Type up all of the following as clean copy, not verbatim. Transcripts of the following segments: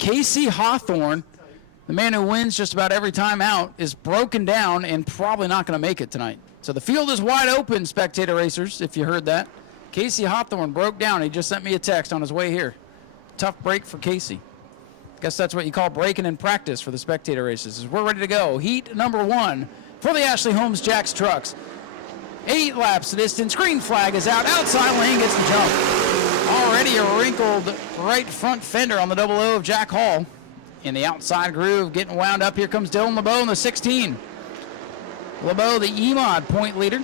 Casey Hawthorne, the man who wins just about every time out, is broken down and probably not going to make it tonight. So the field is wide open, spectator racers, if you heard that. Casey Hawthorne broke down. He just sent me a text on his way here. Tough break for Casey. Guess that's what you call breaking in practice for the spectator races. We're ready to go. Heat number 1 for the Ashley Holmes Jacks trucks. 8 laps distance. Green flag is out. Outside lane gets the jump. Already a wrinkled right front fender on the 00 of Jack Hall. In the outside groove, getting wound up. Here comes Dylan LeBeau in the 16. LeBeau, the EMOD point leader,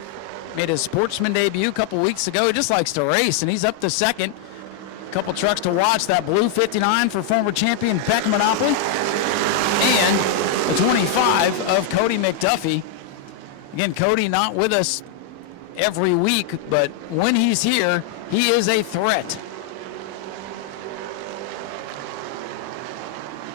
made his sportsman debut a couple weeks ago. He just likes to race, and he's up to second. A couple trucks to watch. That blue 59 for former champion Beck Monopoly. And the 25 of Cody McDuffie. Again, Cody not with us every week, but when he's here, he is a threat.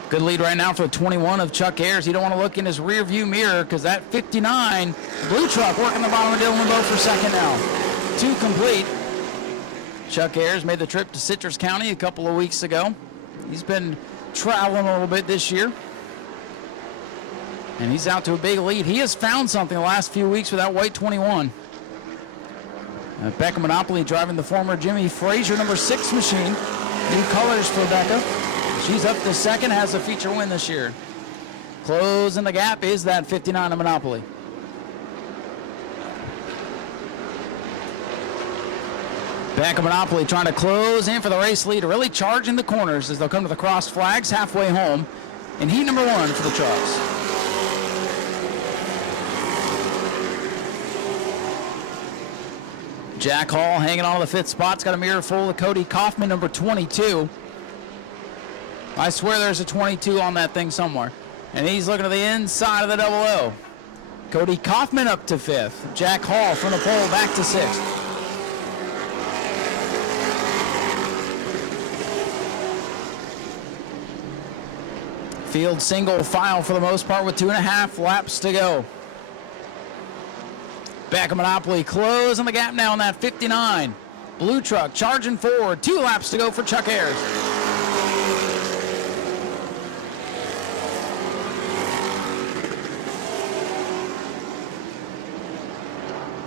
Good lead right now for the 21 of Chuck Ayers. You don't want to look in his rear view mirror because that 59 blue truck working the bottom of Dylan LeBeau for second now. 2 complete. Chuck Ayers made the trip to Citrus County a couple of weeks ago. He's been traveling a little bit this year. And he's out to a big lead. He has found something the last few weeks with that white 21. Becca Monopoly driving the former Jimmy Frazier number 6 machine. New colors for Becca. She's up to second, has a feature win this year. Closing the gap is that 59 of Monopoly. Becca Monopoly trying to close in for the race lead, really charging the corners as they'll come to the cross flags halfway home. And heat number 1 for the trucks. Jack Hall hanging on to the 5th spot. It's got a mirror full of Cody Kaufman, number 22. I swear there's a 22 on that thing somewhere. And he's looking to the inside of the 00. Cody Kaufman up to 5th. Jack Hall from the pole back to 6th. Field single file for the most part with 2.5 laps to go. Back of Monopoly closing the gap now on that 59. Blue truck charging forward. 2 laps to go for Chuck Ayers.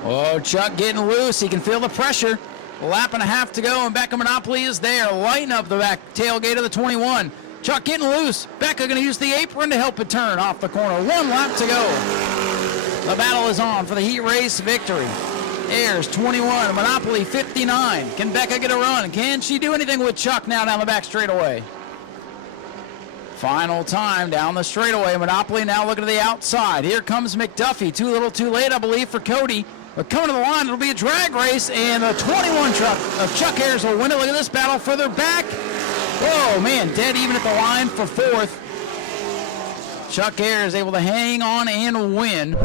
Oh, Chuck getting loose. He can feel the pressure. A lap and a half to go, and Becca Monopoly is there, lighting up the back tailgate of the 21. Chuck getting loose. Becca going to use the apron to help it turn off the corner. 1 lap to go. The battle is on for the heat race victory. Ayers 21, Monopoly 59. Can Becca get a run? Can she do anything with Chuck now down the back straightaway? Final time down the straightaway. Monopoly now looking to the outside. Here comes McDuffie. Too little too late, I believe, for Cody. But coming to the line, it'll be a drag race, and the 21 truck of Chuck Ayers will win it. Look at this battle further back. Whoa, man, dead even at the line for 4th. Chuck Ayers able to hang on and win.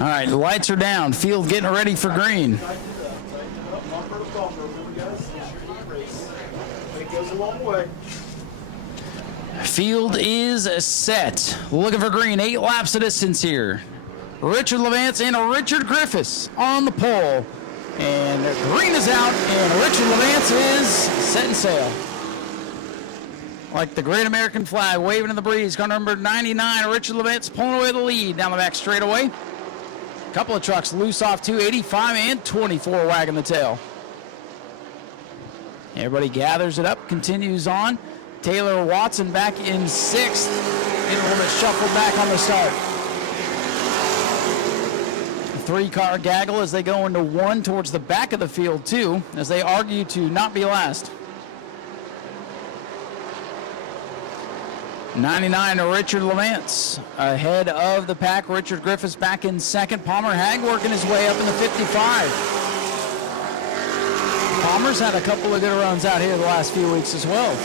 All right, the lights are down. Field getting ready for green. Field is set. Looking for green. 8 laps of distance here. Richard Levance and Richard Griffiths on the pole. And green is out, and Richard Levance is setting sail. Like the great American flag waving in the breeze. Car number 99, Richard Levance pulling away the lead down the back straightaway. A couple of trucks loose off 285 and 24 wagging the tail. Everybody gathers it up, continues on. Taylor Watson back in 6th. Getting a little bit shuffled back on the start. 3-car gaggle as they go into 1 towards the back of the field, too, as they argue to not be last. 99 to Richard Levance ahead of the pack. Richard Griffiths back in 2nd. Palmer Hag working his way up in the 55. Palmer's had a couple of good runs out here the last few weeks as well.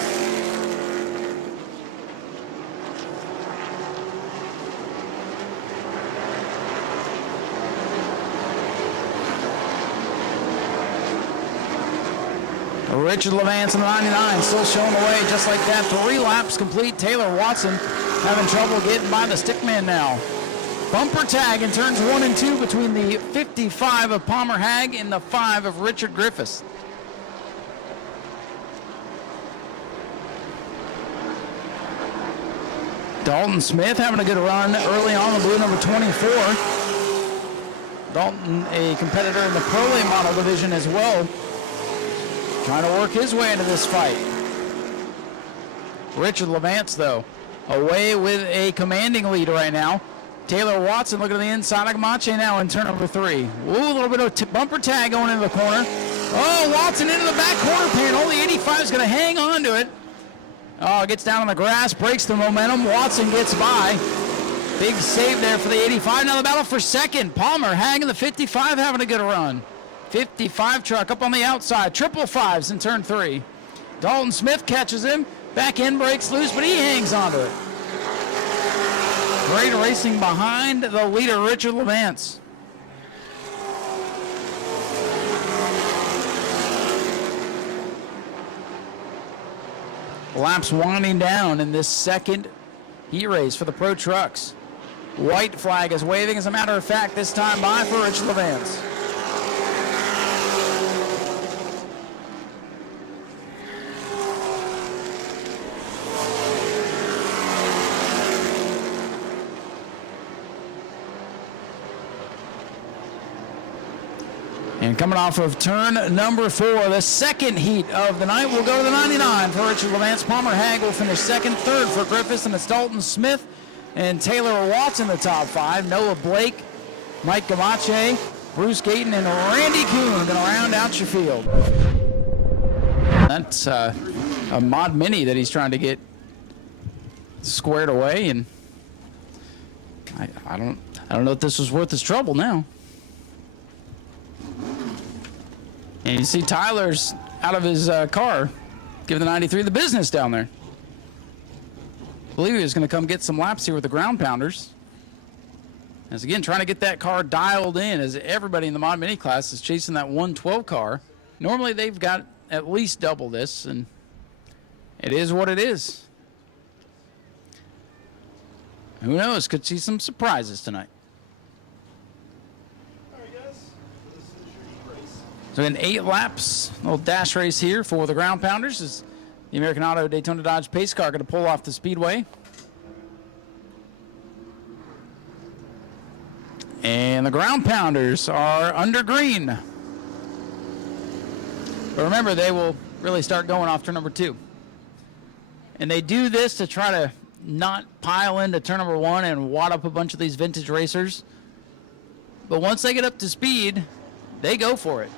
Richard Levance in the 99 still showing the way just like that. 3 laps complete. Taylor Watson having trouble getting by the stickman now. Bumper tag in turns 1 and 2 between the 55 of Palmer Hag and the 5 of Richard Griffiths. Dalton Smith having a good run early on the blue, number 24. Dalton, a competitor in the Pro Late Model division as well, trying to work his way into this fight. Richard Levance, though, away with a commanding lead right now. Taylor Watson looking to the inside. Agmt now in turn number 3. Ooh, a little bit of bumper tag going into the corner. Oh, Watson into the back corner panel. The 85 is going to hang on to it. Oh, gets down on the grass, breaks the momentum. Watson gets by. Big save there for the 85. Now the battle for second. Palmer hanging the 55, having a good run. 55 truck up on the outside. Triple fives in turn 3. Dalton Smith catches him. Back end breaks loose, but he hangs onto it. Great racing behind the leader, Richard Levance. Laps winding down in this second heat race for the Pro Trucks. White flag is waving, as a matter of fact, this time by for Richard Levance. And coming off of turn number 4, the second heat of the night will go to the 99 for Richard Levance. Palmer Hag will finish second, third for Griffiths, and it's Dalton Smith and Taylor Watts in the top 5. Noah Blake, Mike Gamache, Bruce Gayton, and Randy Kuhn going to round out your field. That's a mod mini that he's trying to get squared away, and I don't know if this was worth his trouble now. And you see Tyler's out of his car, giving the 93 the business down there. I believe he was going to come get some laps here with the ground pounders. As again, trying to get that car dialed in, as everybody in the Mod Mini class is chasing that 112 car. Normally they've got at least double this, and it is what it is. Who knows? Could see some surprises tonight. So in 8 laps, a little dash race here for the ground pounders. Is the American Auto Daytona Dodge pace car going to pull off the Speedway? And the ground pounders are under green. But remember, they will really start going off turn number 2. And they do this to try to not pile into turn number 1 and wad up a bunch of these vintage racers. But once they get up to speed, they go for it.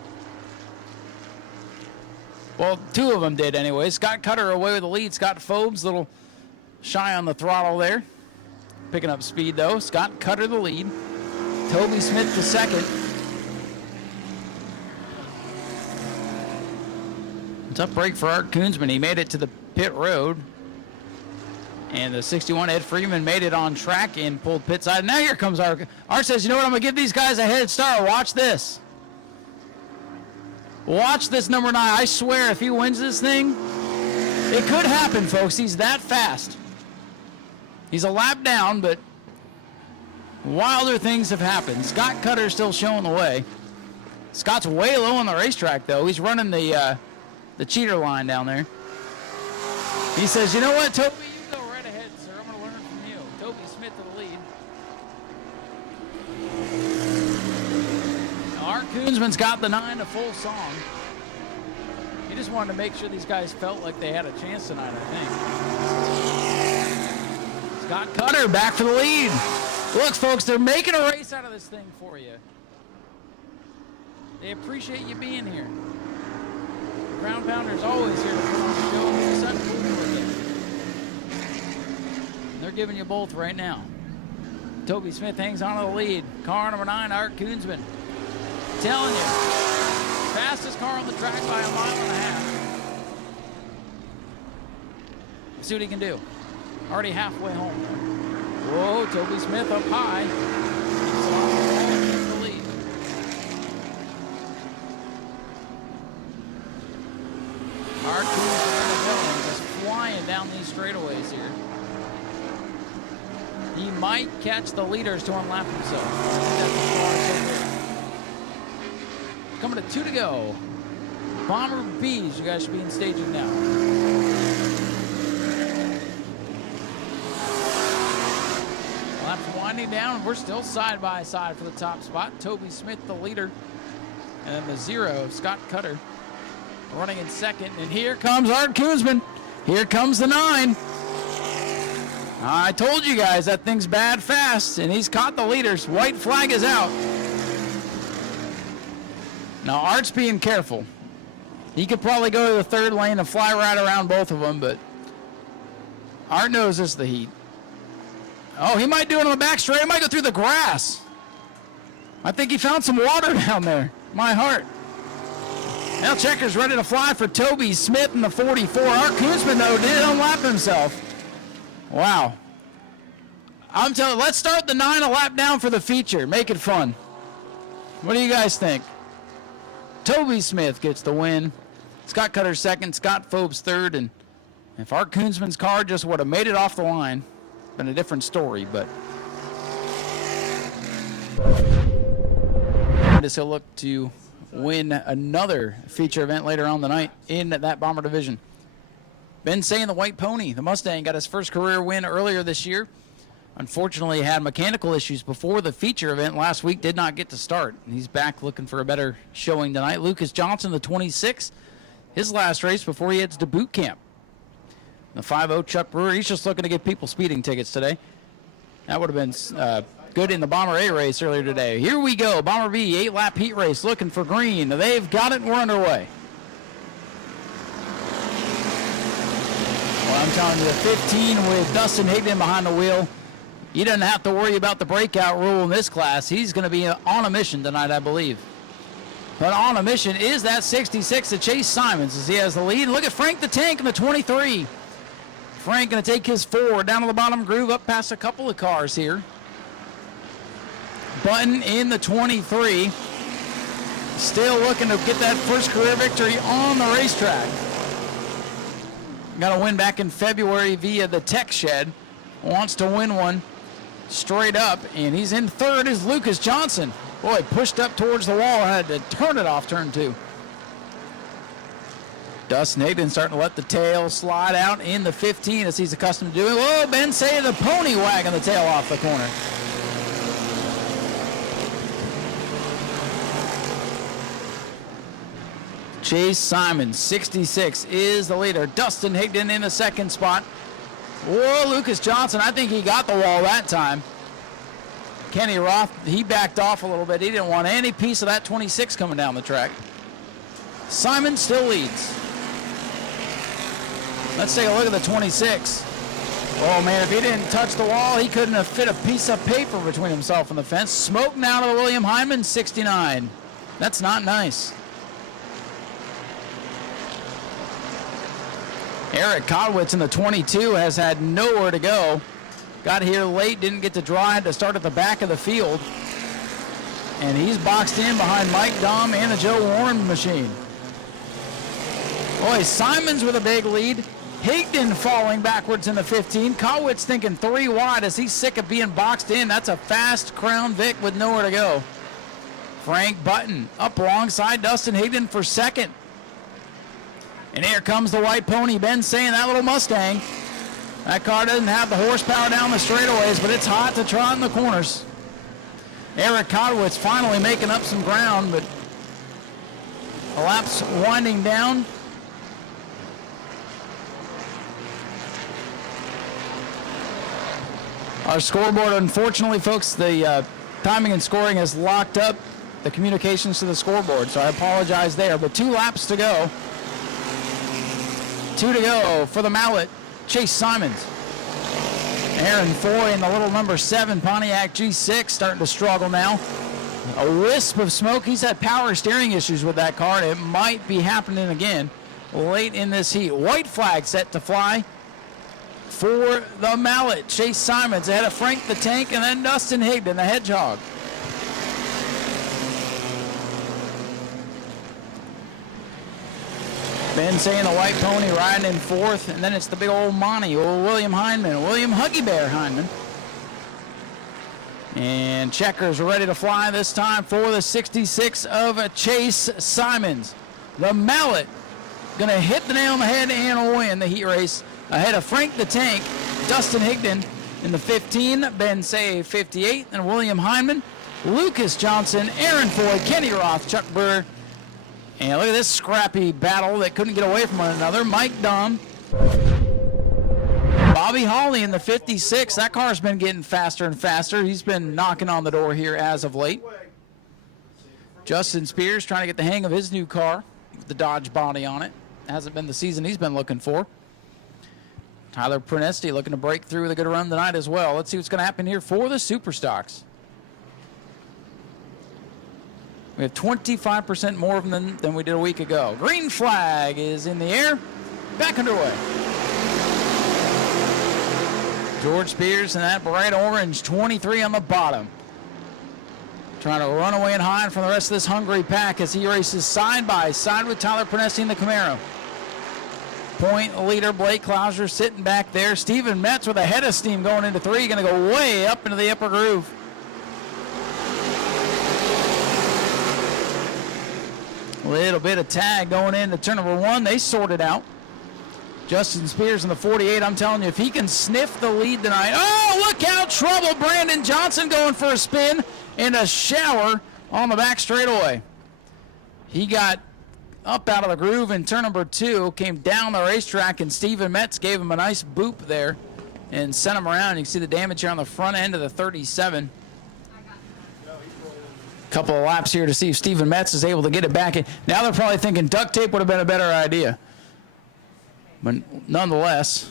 Well, 2 of them did anyway. Scott Cutter away with the lead. Scott Phobes, a little shy on the throttle there. Picking up speed, though. Scott Cutter the lead. Toby Smith the second. Tough break for Art Koonsman. He made it to the pit road. And the 61 Ed Freeman made it on track and pulled pit side. Now here comes Art. Art says, you know what, I'm going to give these guys a head start. Watch this. Watch this number 9. I swear, if he wins this thing, it could happen, folks. He's that fast. He's a lap down, but wilder things have happened. Scott Cutter's still showing the way. Scott's way low on the racetrack, though. He's running the cheater line down there. He says, you know what, Toby, you go right ahead, sir. I'm going to learn from you. Toby Smith to the lead. Now, Art Koonsman's got the 9 to full song. He just wanted to make sure these guys felt like they had a chance tonight, I think. Scott Cutter back for the lead. Look, folks, they're making a race out of this thing for you. They appreciate you being here. Ground Pounder's always here to put on the show and get the sun cool for you. They're giving you both right now. Toby Smith hangs on to the lead. Car number 9, Art Koonsman. Telling you, fastest car on the track by 1.5 miles. See what he can do. Already halfway home. Whoa, Toby Smith up high. Keeps it off the wall and keeps the lead. Art Koonsman in the building, just flying down these straightaways here. He might catch the leaders to unlap himself. That's as far so good. Coming to 2 to go. Bomber B's, you guys should be in staging now. Laps winding down. We're still side by side for the top spot. Toby Smith, the leader. And then the 0, Scott Cutter, running in second. And here comes Art Koonsman. Here comes the 9. I told you guys that thing's bad fast, and he's caught the leaders. White flag is out. Now, Art's being careful. He could probably go to the 3rd lane and fly right around both of them, but Art knows this is the heat. Oh, he might do it on the back straight. He might go through the grass. I think he found some water down there. My heart. Now Checker's ready to fly for Toby Smith in the 44. Art Koonsman, though, did unlap himself. Wow. I'm telling you, let's start the 9 a lap down for the feature. Make it fun. What do you guys think? Toby Smith gets the win. Scott Cutter 2nd, Scott Phobes 3rd, and if Art Koonsman's car just would have made it off the line, been a different story, but he'll look to win another feature event later on the night in that Bomber division. Ben saying the White Pony, the Mustang, got his first career win earlier this year. Unfortunately, had mechanical issues before the feature event last week, did not get to start. He's back looking for a better showing tonight. Lucas Johnson, the 26, his last race before he heads to boot camp. The 5-0 Chuck Brewer, he's just looking to get people speeding tickets today. That would have been good in the Bomber A race earlier today. Here we go, Bomber B, 8-lap heat race, looking for green. They've got it, and we're underway. Well, I'm telling you, the 15 with Dustin Higdon behind the wheel, he doesn't have to worry about the breakout rule in this class. He's going to be on a mission tonight, I believe. But on a mission is that 66 to Chase Simons as he has the lead. Look at Frank the Tank in the 23. Frank going to take his 4 down to the bottom groove, up past a couple of cars here. Button in the 23. Still looking to get that first career victory on the racetrack. Got a win back in February via the Tech Shed. Wants to win one straight up, and he's in 3rd is Lucas Johnson. Boy, pushed up towards the wall, had to turn it off turn 2. Dustin Higdon starting to let the tail slide out in the 15 as he's accustomed to doing. Whoa, Ben Say the pony wagging the tail off the corner. Chase Simons, 66, is the leader. Dustin Higdon in the 2nd spot. Whoa, Lucas Johnson, I think he got the wall that time. Kenny Roth, he backed off a little bit. He didn't want any piece of that 26 coming down the track. Simon still leads. Let's take a look at the 26. Oh, man, if he didn't touch the wall, he couldn't have fit a piece of paper between himself and the fence. Smoke now to the William Heinman, 69. That's not nice. Eric Kodwitz in the 22 has had nowhere to go. Got here late, didn't get to draw, had to start at the back of the field. And he's boxed in behind Mike Dahm and the Joe Warren machine. Boy, Simons with a big lead. Higdon falling backwards in the 15. Kodwitz thinking 3 wide as he's sick of being boxed in. That's a fast Crown Vic with nowhere to go. Frank Button up alongside Dustin Higdon for 2nd. And here comes the White Pony. Ben saying that little Mustang. That car doesn't have the horsepower down the straightaways, but it's hot to trot in the corners. Eric Kodwitz finally making up some ground, but the lap's winding down. Our scoreboard, unfortunately, folks, the timing and scoring has locked up the communications to the scoreboard, so I apologize there. But 2 laps to go. 2 to go for the Mallet, Chase Simons. Aaron Foy in the little number 7 Pontiac G6 starting to struggle now. A wisp of smoke. He's had power steering issues with that car, and it might be happening again late in this heat. White flag set to fly for the Mallet. Chase Simons ahead of Frank the Tank, and then Dustin Higdon, the Hedgehog. Ben saying the White Pony riding in 4th, and then it's the big old Monty, old William Heinman, William Huggy Bear Heinman. And checkers ready to fly this time for the 66 of Chase Simons. The Mallet going to hit the nail on the head and win the heat race ahead of Frank the Tank, Dustin Higdon in the 15, Ben Say 58, and William Hyman, Lucas Johnson, Aaron Floyd, Kenny Roth, Chuck Brewer. And look at this scrappy battle that couldn't get away from one another. Mike Dunn, Bobby Hawley in the 56. That car's been getting faster and faster. He's been knocking on the door here as of late. Justin Spears trying to get the hang of his new car with the Dodge body on it. Hasn't been the season he's been looking for. Tyler Prunesti looking to break through with a good run tonight as well. Let's see what's going to happen here for the Super Stocks. We have 25% more of them than we did a week ago. Green flag is in the air. Back underway. George Spears in that bright orange, 23 on the bottom. Trying to run away and hide from the rest of this hungry pack as he races side by side with Tyler Prunesti in the Camaro. Point leader Blake Clouser sitting back there. Steven Metz with a head of steam going into 3. Going to go way up into the upper groove. A little bit of tag going into turn number 1. They sorted out. Justin Spears in the 48. I'm telling you, if he can sniff the lead tonight. Oh, look out. Trouble. Brandon Johnson going for a spin and a shower on the back straightaway. He got up out of the groove in turn number 2, came down the racetrack, and Steven Metz gave him a nice boop there and sent him around. You can see the damage here on the front end of the 37. Couple of laps here to see if Steven Metz is able to get it back in. Now they're probably thinking duct tape would have been a better idea. But nonetheless,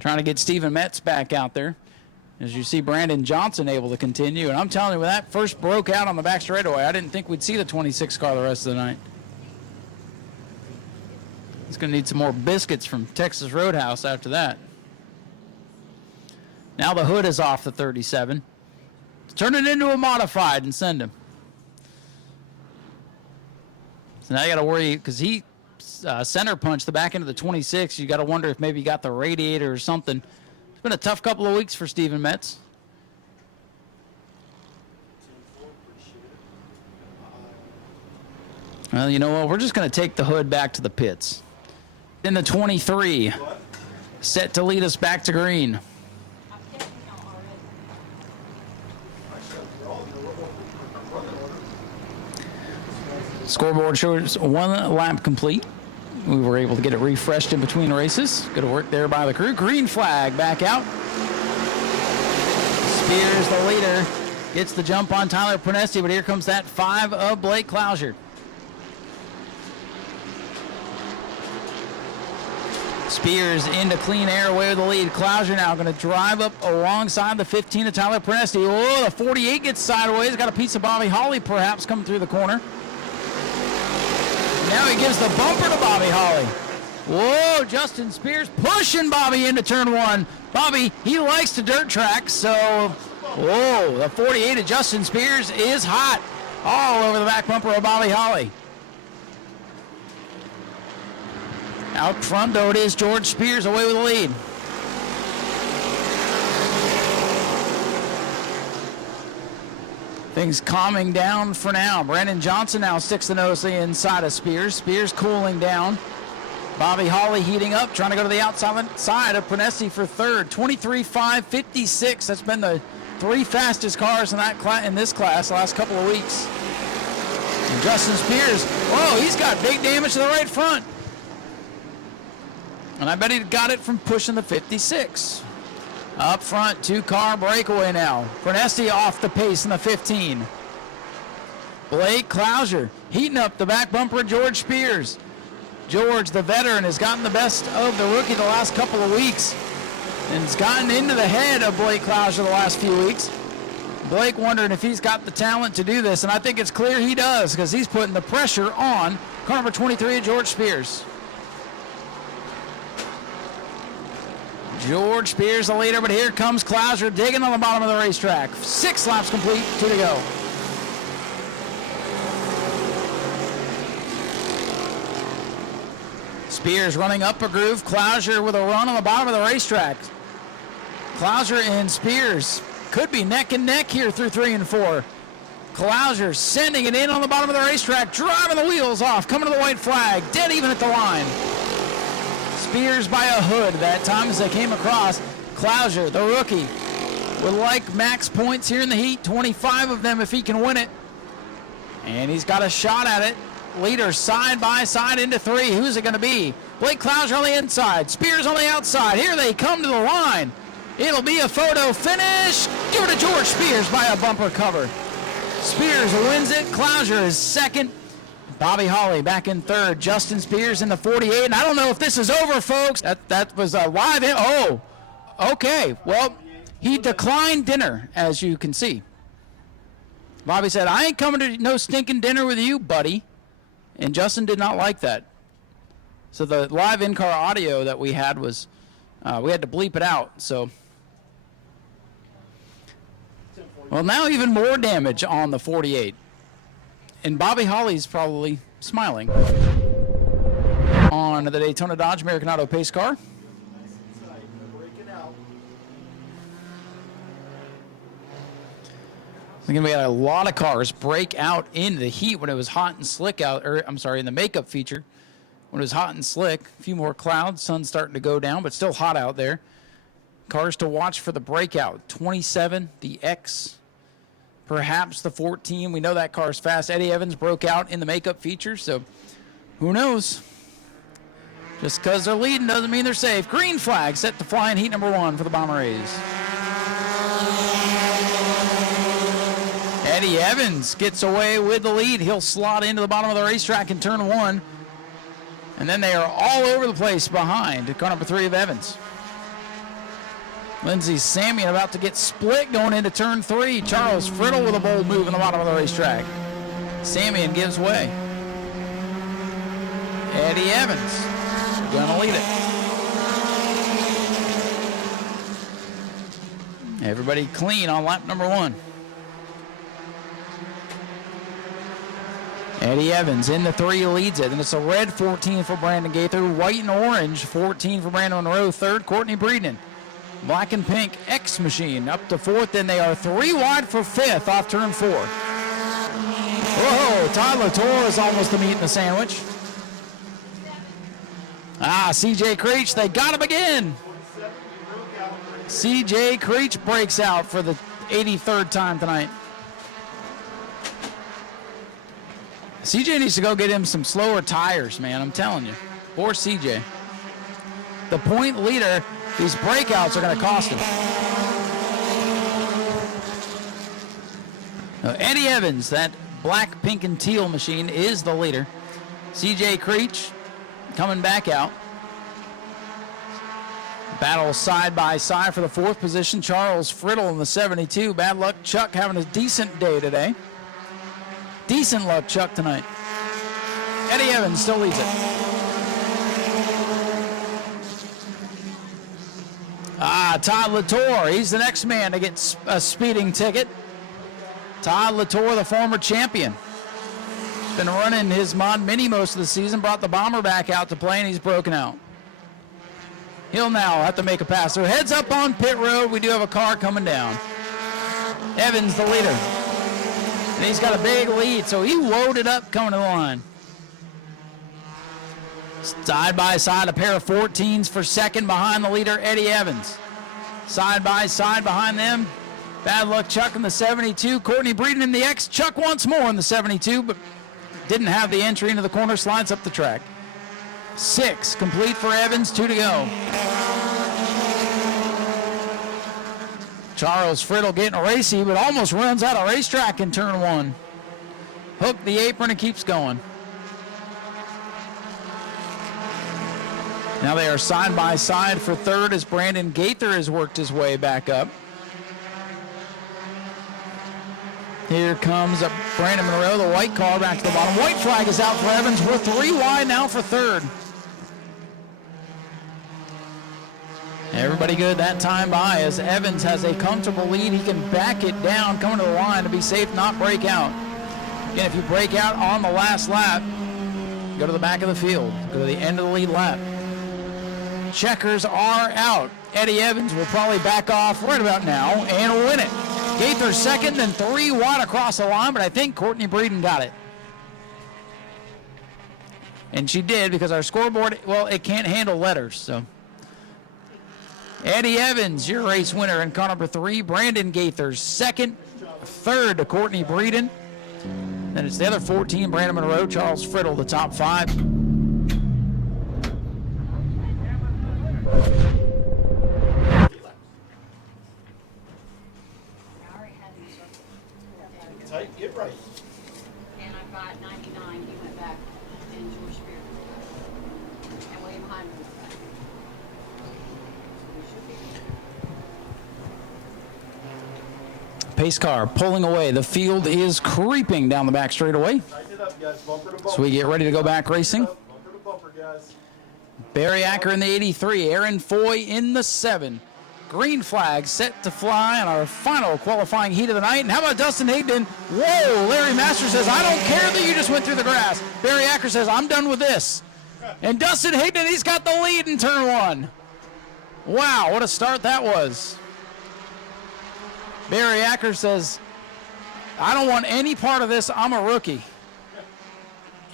trying to get Steven Metz back out there. As you see Brandon Johnson able to continue. And I'm telling you, when that first broke out on the back straightaway, I didn't think we'd see the 26 car the rest of the night. It's going to need some more biscuits from Texas Roadhouse after that. Now the hood is off the 37. Turn it into a modified and send him. So now you got to worry because he center punched the back end of the 26. You got to wonder if maybe he got the radiator or something. It's been a tough couple of weeks for Steven Metz. Well, you know what? We're just going to take the hood back to the pits. In the 23, set to lead us back to green. Scoreboard shows 1 lap complete. We were able to get it refreshed in between races. Good work there by the crew. Green flag back out. Spears, the leader, gets the jump on Tyler Prunesti, but here comes that 5 of Blake Clouser. Spears into clean air away with the lead. Clouser now going to drive up alongside the 15 of Tyler Prunesti. Oh, the 48 gets sideways. Got a piece of Bobby Hawley perhaps coming through the corner. Now he gives the bumper to Bobby Hawley. Whoa, Justin Spears pushing Bobby into turn 1. Bobby, he likes the dirt track, so whoa, the 48 of Justin Spears is hot. All over the back bumper of Bobby Hawley. Out front, though, it is George Spears away with the lead. Things calming down for now. Brandon Johnson now sticks the nose inside of Spears. Spears cooling down. Bobby Hawley heating up, trying to go to the outside side of Prunesti for third. 23.556. That's been the 3 fastest cars in this class the last couple of weeks. And Justin Spears, whoa, he's got big damage to the right front. And I bet he got it from pushing the 56. Up front, 2-car breakaway now. Prunesti off the pace in the 15. Blake Clouser heating up the back bumper of George Spears. George, the veteran, has gotten the best of the rookie the last couple of weeks and has gotten into the head of Blake Clouser the last few weeks. Blake wondering if he's got the talent to do this, and I think it's clear he does because he's putting the pressure on car number 23 of George Spears. George Spears the leader, but here comes Clouser digging on the bottom of the racetrack. 6 laps complete, 2 to go. Spears running up a groove. Clouser with a run on the bottom of the racetrack. Clouser and Spears could be neck and neck here through 3 and 4. Clouser sending it in on the bottom of the racetrack, driving the wheels off, coming to the white flag, dead even at the line. Spears by a hood that time as they came across. Clouser, the rookie, would like max points here in the heat, 25 of them if he can win it. And he's got a shot at it. Leader side by side into 3. Who's it going to be? Blake Clouser on the inside, Spears on the outside. Here they come to the line. It'll be a photo finish. Give it to George Spears by a bumper cover. Spears wins it. Clouser is second. Bobby Holly back in third. Justin Spears in the 48. And I don't know if this is over, folks. That was a live in. Oh, okay. Well, he declined dinner, as you can see. Bobby said, I ain't coming to no stinking dinner with you, buddy. And Justin did not like that. So the live in-car audio that we had was, we had to bleep it out. So, well, now even more damage on the 48. And Bobby Holly's probably smiling on the Daytona Dodge American Auto Pace car. Again, we had a lot of cars break out in the heat when it was hot and slick out, or I'm sorry, in the makeup feature when it was hot and slick. A few more clouds, sun's starting to go down, but still hot out there. Cars to watch for the breakout. 27, the X, perhaps the 14. We know that car's fast. Eddie Evans broke out in the makeup feature, so who knows? Just because they're leading doesn't mean they're safe. Green flag set to fly in heat number 1 for the Bomber Rays. Eddie Evans gets away with the lead. He'll slot into the bottom of the racetrack in turn 1. And then they are all over the place behind car number 3 of Evans. Lindsey Samian about to get split going into turn 3. Charles Friddle with a bold move in the bottom of the racetrack. Samian gives way. Eddie Evans gonna lead it. Everybody clean on lap number 1. Eddie Evans in the 3 leads it, and it's a red 14 for Brandon Gaither, white and orange 14 for Brandon Monroe, 3rd Courtney Breeden. Black and pink X Machine up to 4th, and they are 3 wide for 5th off turn 4. Whoa, Todd Latour is almost the meat in the sandwich. CJ Creech, they got him again. CJ Creech breaks out for the 83rd time tonight. CJ needs to go get him some slower tires, man. I'm telling you. Poor CJ. The point leader, these breakouts are going to cost him. Eddie Evans, that black, pink, and teal machine, is the leader. CJ Creech coming back out. Battle side by side for the 4th position. Charles Friddle in the 72. Bad luck Chuck having a decent day today. Decent luck, Chuck, tonight. Eddie Evans still leads it. Todd Latour, he's the next man to get a speeding ticket. Todd Latour, the former champion. Been running his Mod Mini most of the season, brought the Bomber back out to play, and he's broken out. He'll now have to make a pass. So heads up on pit road. We do have a car coming down. Evans, the leader. And he's got a big lead, so he loaded up coming to the line. Side by side, a pair of 14s for 2nd behind the leader, Eddie Evans. Side by side behind them, Bad Luck Chuck in the 72, Courtney Breeden in the X, Chuck once more in the 72, but didn't have the entry into the corner, slides up the track. 6 complete for Evans, 2 to go. Charles Friddle getting racy, but almost runs out of racetrack in turn 1. Hooked the apron and keeps going. Now they are side by side for 3rd as Brandon Gaither has worked his way back up. Here comes Brandon Monroe, the white car back to the bottom. White flag is out for Evans. We're 3 wide now for 3rd. Everybody good that time by as Evans has a comfortable lead. He can back it down, coming to the line to be safe, not break out. Again, if you break out on the last lap, go to the back of the field. Go to the end of the lead lap. Checkers are out. Eddie Evans will probably back off right about now and win it. Gaither second, then 3 wide across the line, but I think Courtney Breeden got it. And she did, because our scoreboard, well, it can't handle letters, so. Eddie Evans, your race winner in car number 3. Brandon Gaither second, third to Courtney Breeden. Then it's the other 14, Brandon Monroe, Charles Friddle, the top 5. Tight, get right. And I've got 99. He went back in George Spear. And William Hyman went back. Pace car pulling away. The field is creeping down the back straightaway. Tighten it up, guys. Bumper to bumper. So we get ready to go back racing. Bumper to bumper, guys. Barry Acker in the 83. Aaron Foy in the 7. Green flag set to fly on our final qualifying heat of the night. And how about Dustin Higdon? Whoa, Larry Masters says, I don't care that you just went through the grass. Barry Acker says, I'm done with this. And Dustin Higdon, he's got the lead in turn 1. Wow, what a start that was. Barry Acker says, I don't want any part of this. I'm a rookie.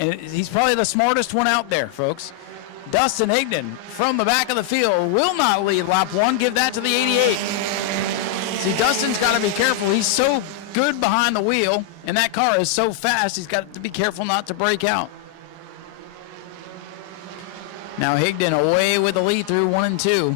And he's probably the smartest one out there, folks. Dustin Higdon from the back of the field will not lead lap 1. Give that to the 88. See, Dustin's got to be careful. He's so good behind the wheel, and that car is so fast, he's got to be careful not to break out. Now Higdon away with the lead through 1 and 2.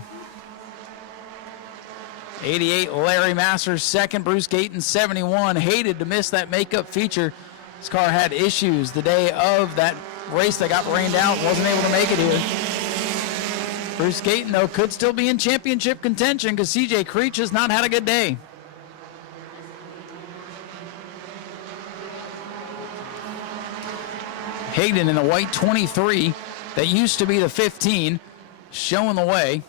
88, Larry Masters second. Bruce Gayton 71. Hated to miss that makeup feature. This car had issues the day of that race that got rained out. Wasn't able to make it here. Bruce Gayton, though, could still be in championship contention because CJ Creech has not had a good day. Higdon in the white 23 that used to be the 15, showing the way.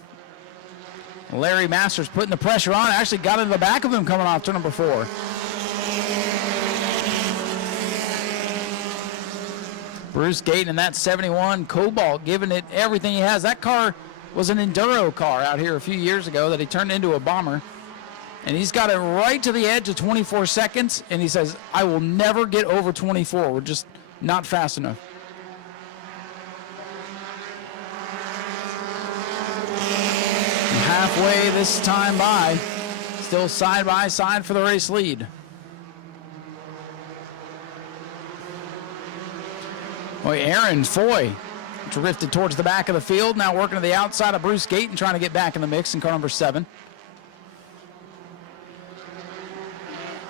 Larry Masters putting the pressure on. Actually got into the back of him coming off turn number 4. Bruce Gayton in that 71 Cobalt giving it everything he has. That car was an enduro car out here a few years ago that he turned into a bomber. And he's got it right to the edge of 24 seconds. And he says, I will never get over 24. We're just not fast enough. Halfway this time by, still side by side for the race lead. Boy, Aaron Foy drifted towards the back of the field, now working to the outside of Bruce Gayton, trying to get back in the mix in car number 7.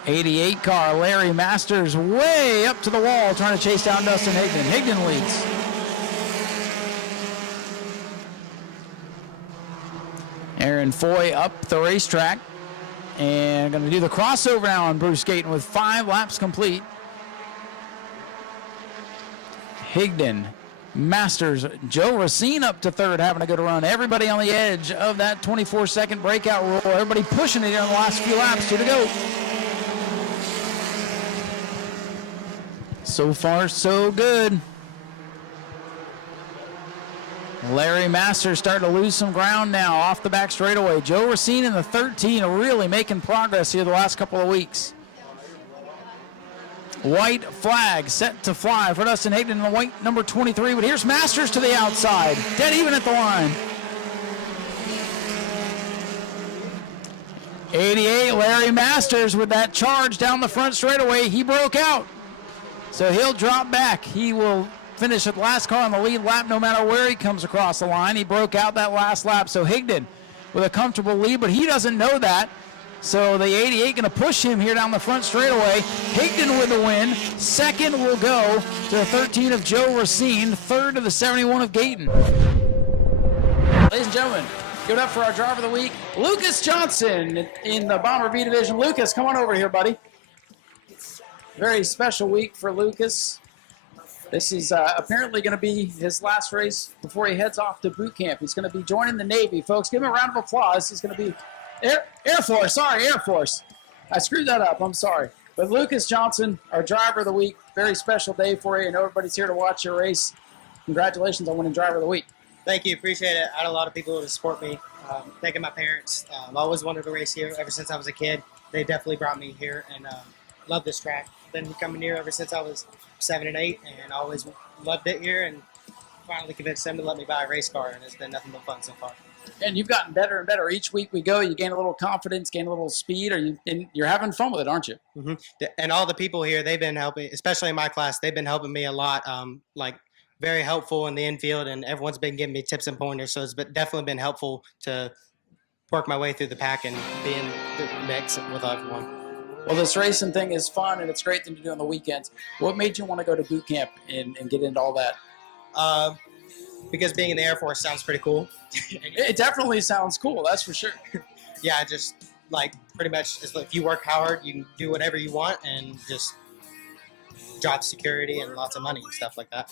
88 car, Larry Masters way up to the wall, trying to chase down Dustin Higdon. Higdon leads. Aaron Foy up the racetrack and going to do the crossover now on Bruce Gayton with 5 laps complete. Higdon, Masters, Joe Racine up to third, having a good run. Everybody on the edge of that 24-second breakout rule. Everybody pushing it in the last few laps. 2 to go. So far, so good. Larry Masters starting to lose some ground now off the back straightaway. Joe Racine in the 13 really making progress here the last couple of weeks. White flag set to fly for Dustin Higdon in the white number 23, but here's Masters to the outside. Dead even at the line. 88, Larry Masters with that charge down the front straightaway. He broke out. So he'll drop back. He will finish at last car on the lead lap no matter where he comes across the line. He broke out that last lap. So Higdon with a comfortable lead, but he doesn't know that. So the 88 going to push him here down the front straightaway. Higdon with the win. Second will go to the 13 of Joe Racine. Third to the 71 of Gayton. Ladies and gentlemen, give it up for our driver of the week, Lucas Johnson in the Bomber B division. Lucas, come on over here, buddy. Very special week for Lucas. This is apparently going to be his last race before he heads off to boot camp. He's going to be joining the Navy, folks. Give him a round of applause. He's going to be Air Force. Sorry, Air Force. I screwed that up. I'm sorry. But Lucas Johnson, our driver of the week, very special day for you. I know everybody's here to watch your race. Congratulations on winning driver of the week. Thank you. Appreciate it. I had a lot of people to support me. thanking my parents. I've always wanted to race here ever since I was a kid. They definitely brought me here, and love this track. Been coming here ever since I was 7 and 8, and always loved it here. And finally convinced them to let me buy a race car, and it's been nothing but fun so far. And you've gotten better and better. Each week we go, you gain a little confidence, gain a little speed, and you're having fun with it, aren't you? Mm-hmm. And all the people here, they've been helping, especially in my class, they've been helping me a lot. Like very helpful in the infield, and everyone's been giving me tips and pointers. So it's definitely been helpful to work my way through the pack and be in the mix with everyone. Well, this racing thing is fun, and it's a great thing to do on the weekends. What made you want to go to boot camp and get into all that? Because being in the Air Force sounds pretty cool. It definitely sounds cool, that's for sure. Yeah, just like pretty much if you work hard, you can do whatever you want and just job security and lots of money and stuff like that.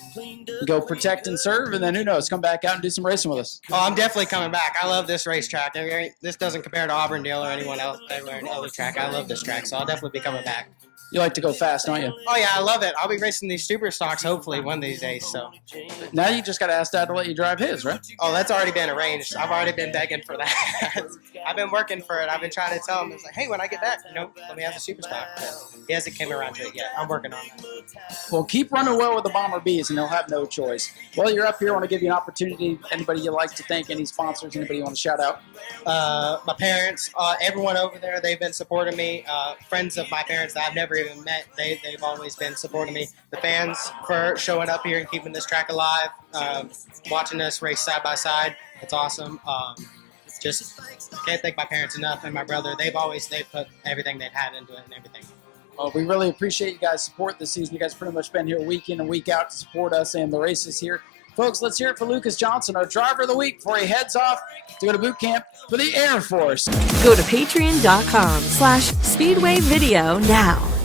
Go protect and serve, and then who knows, come back out and do some racing with us. Oh, I'm definitely coming back. I love this racetrack. This doesn't compare to Auburndale or anyone else, any other track. I love this track, so I'll definitely be coming back. You like to go fast, don't you? Oh, yeah, I love it. I'll be racing these super stocks hopefully one of these days. So now you just got to ask Dad to let you drive his, right? Oh, that's already been arranged. I've already been begging for that. I've been working for it. I've been trying to tell him, it's like, hey, when I get back, let me have the super stock. He hasn't came around to it yet. I'm working on that. Well, keep running well with the Bomber Bees, and they'll have no choice. While you're up here, I want to give you an opportunity. Anybody you like to thank, any sponsors, anybody you want to shout out? My parents, everyone over there, they've been supporting me. Friends of my parents that I've never even met, they've always been supporting me. The fans for showing up here and keeping this track alive, watching us race side by side. It's awesome. Just can't thank my parents enough, and my brother. They've put everything they've had into it and everything. Well, we really appreciate you guys' support this season. You guys pretty much been here week in and week out to support us and the races here. Folks, let's hear it for Lucas Johnson, our driver of the week, before he heads off to go to boot camp for the Air Force. Go to patreon.com/Speedway Video now.